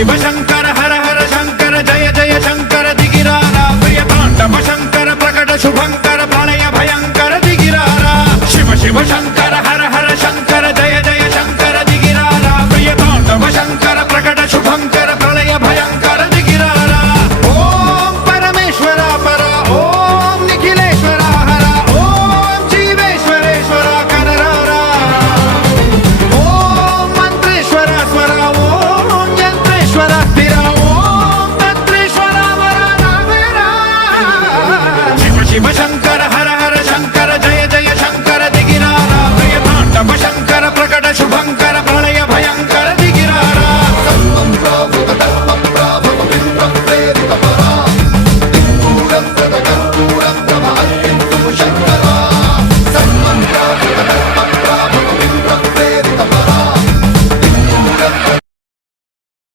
शिव शंकर हर हर शंकर जय जय शंकर दिगिरारा प्रिय तांडव शंकर प्रकट शुभंकर प्रलय भयंकर दिगिरारा शिव शिव शंकर